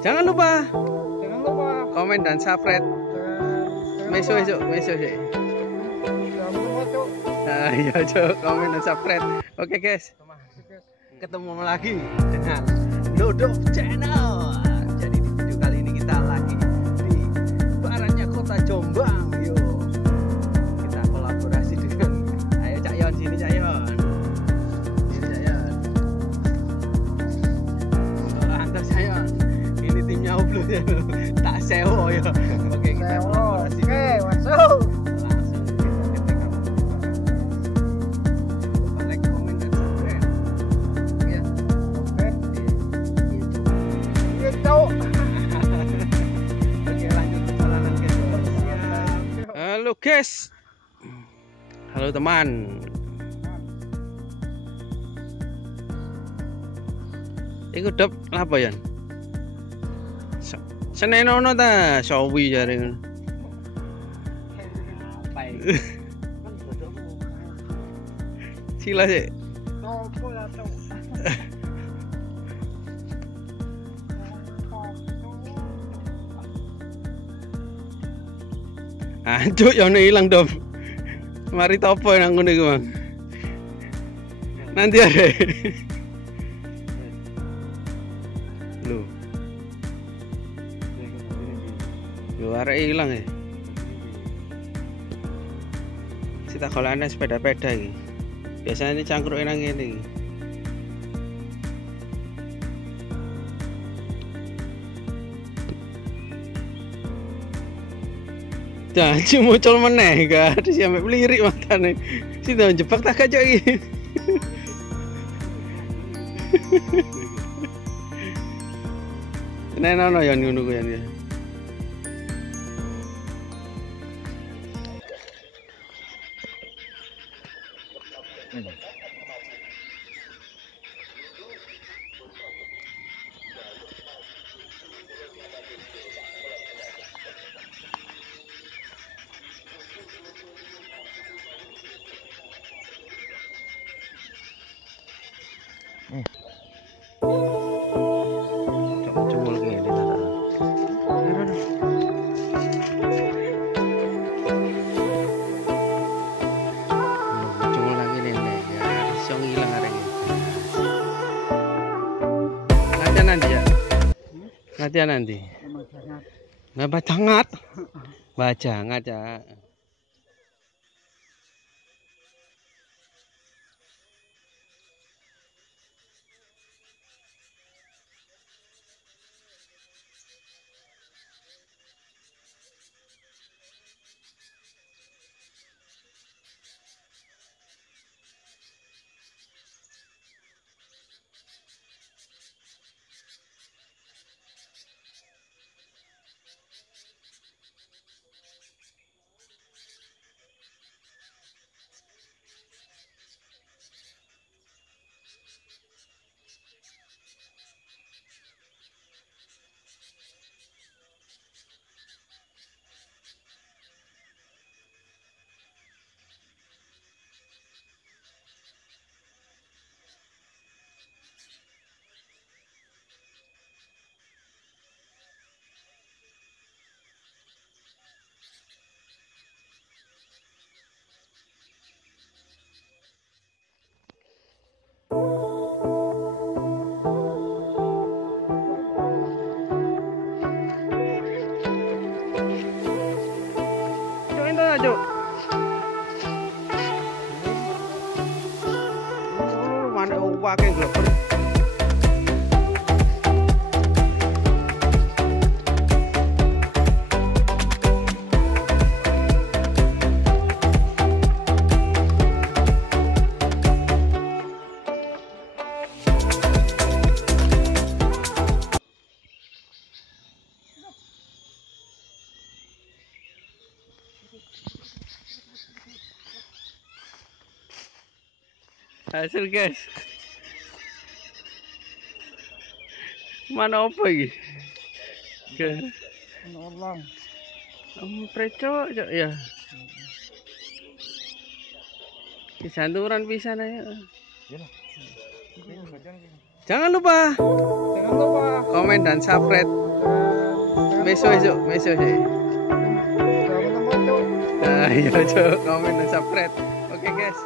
Jangan lupa Jangan lupa komen dan subscribe. Meso sih. Nah, iya cok, komen dan subscribe. Oke guys, ketemu lagi dengan Dodok Channel. Jadi di video kali ini kita lagi di baratnya kota Jombang. Yuk, kita kolaborasi dengan ayo Cak Yon, sini Cak Yon. Sini Cak Yon. Antar Cak Yon. Ini timnya Ublu ya. Tak sewo ya. Oke, kita kolaborasi. Oke, masuk. Halo guys, halo teman. Iku dop apa ya? Senenono ta, sawi jare ngono. Sila sih. Anjuk ya hilang dong. Mari topo nang ngene iku, Bang. Nanti ada. Loh. Yo arek hilang ya. Sita kolane sepeda-peda iki. Biasanya ini cangkruke nang ngene iki. Janji muncul meneh, gak ada siapa melirik matane. Si tahun jebak tak kacau ini. Nenono yang ngono ku ya. Coba gini cuma lagi nih ya, bisa ngilang hari ini. Ngaca nanti ya, ngaca nanti. Nggak baca ngat, baca ngaca. Cuk. Mana uwake gleber. Hasil guys. Mana apa ini? Nolong. Preco ya. Kisanturan pisan aja. Jangan lupa Jangan lupa komen dan subscribe. Besok sih. Iya, Cok, komen dan subscribe. Oke, guys.